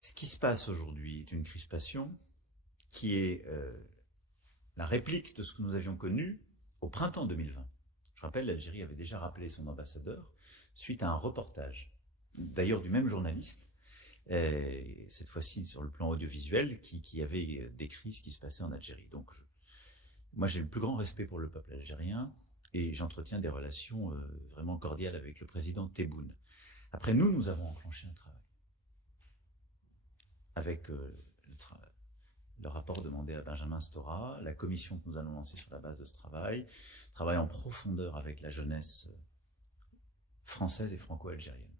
Ce qui se passe aujourd'hui est une crispation qui est la réplique de ce que nous avions connu au printemps 2020. Je rappelle, l'Algérie avait déjà rappelé son ambassadeur suite à un reportage, d'ailleurs du même journaliste, cette fois-ci sur le plan audiovisuel, qui avait décrit ce qui se passait en Algérie. Donc, moi, j'ai le plus grand respect pour le peuple algérien et j'entretiens des relations vraiment cordiales avec le président Tebboune. Après, nous avons enclenché un travail avec le rapport demandé à Benjamin Stora, la commission que nous allons lancer sur la base de ce travail en profondeur avec la jeunesse française et franco-algérienne.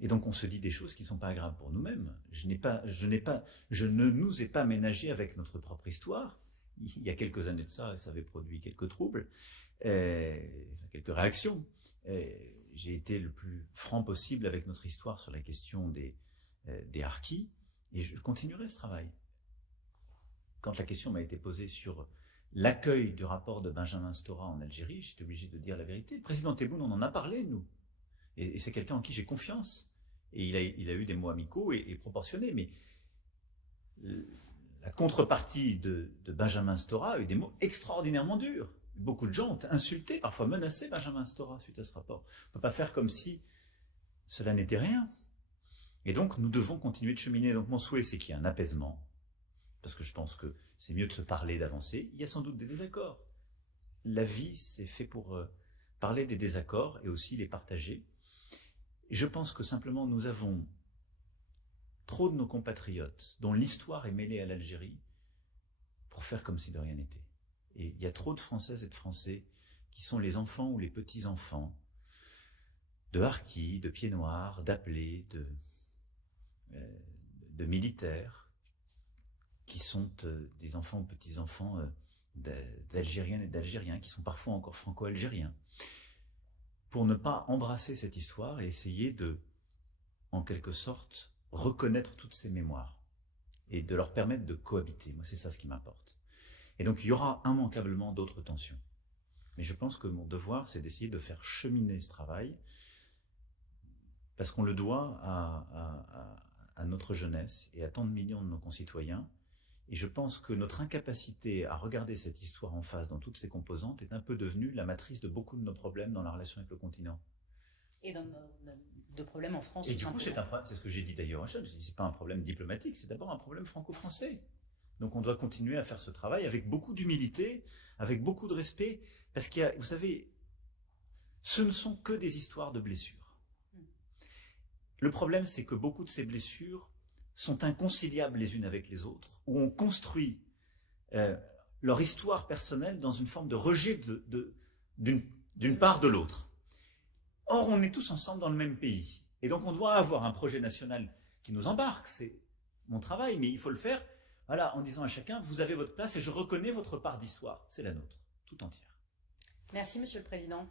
Et donc on se dit des choses qui ne sont pas agréables pour nous-mêmes. Je ne nous ai pas ménagé avec notre propre histoire. Il y a quelques années de ça, ça avait produit quelques troubles, quelques réactions. J'ai été le plus franc possible avec notre histoire sur la question des harkis, et je continuerai ce travail. Quand la question m'a été posée sur l'accueil du rapport de Benjamin Stora en Algérie, j'étais obligé de dire la vérité. Le président Tebboune, on en a parlé, nous. Et c'est quelqu'un en qui j'ai confiance. Et il a eu des mots amicaux et proportionnés. Mais la contrepartie de Benjamin Stora a eu des mots extraordinairement durs. Beaucoup de gens ont insulté, parfois menacé Benjamin Stora suite à ce rapport. On ne peut pas faire comme si cela n'était rien. Et donc, nous devons continuer de cheminer. Donc, mon souhait, c'est qu'il y ait un apaisement, parce que je pense que c'est mieux de se parler, d'avancer. Il y a sans doute des désaccords. La vie, c'est fait pour parler des désaccords et aussi les partager. Et je pense que simplement, nous avons trop de nos compatriotes dont l'histoire est mêlée à l'Algérie pour faire comme si de rien n'était. Et il y a trop de Françaises et de Français qui sont les enfants ou les petits-enfants de harkis, de pieds noirs, d'appelés, de militaires, qui sont des enfants ou petits-enfants d'Algériennes et d'Algériens, qui sont parfois encore franco-algériens, pour ne pas embrasser cette histoire et essayer de, en quelque sorte, reconnaître toutes ces mémoires et de leur permettre de cohabiter. Moi, c'est ça ce qui m'importe. Et donc, il y aura immanquablement d'autres tensions. Mais je pense que mon devoir, c'est d'essayer de faire cheminer ce travail, parce qu'on le doit à notre jeunesse et à tant de millions de nos concitoyens. Et je pense que notre incapacité à regarder cette histoire en face dans toutes ses composantes est un peu devenue la matrice de beaucoup de nos problèmes dans la relation avec le continent. Et de problèmes en France, et tout du coup, simplement. c'est ce que j'ai dit d'ailleurs à Sean, c'est pas un problème diplomatique, c'est d'abord un problème franco-français. Donc on doit continuer à faire ce travail avec beaucoup d'humilité, avec beaucoup de respect, parce qu'il y a, vous savez, ce ne sont que des histoires de blessures. Le problème, c'est que beaucoup de ces blessures sont inconciliables les unes avec les autres, où on construit leur histoire personnelle dans une forme de rejet d'une part de l'autre. Or, on est tous ensemble dans le même pays. Et donc, on doit avoir un projet national qui nous embarque. C'est mon travail, mais il faut le faire en disant à chacun, vous avez votre place et je reconnais votre part d'histoire. C'est la nôtre, tout entière. Merci, Monsieur le Président.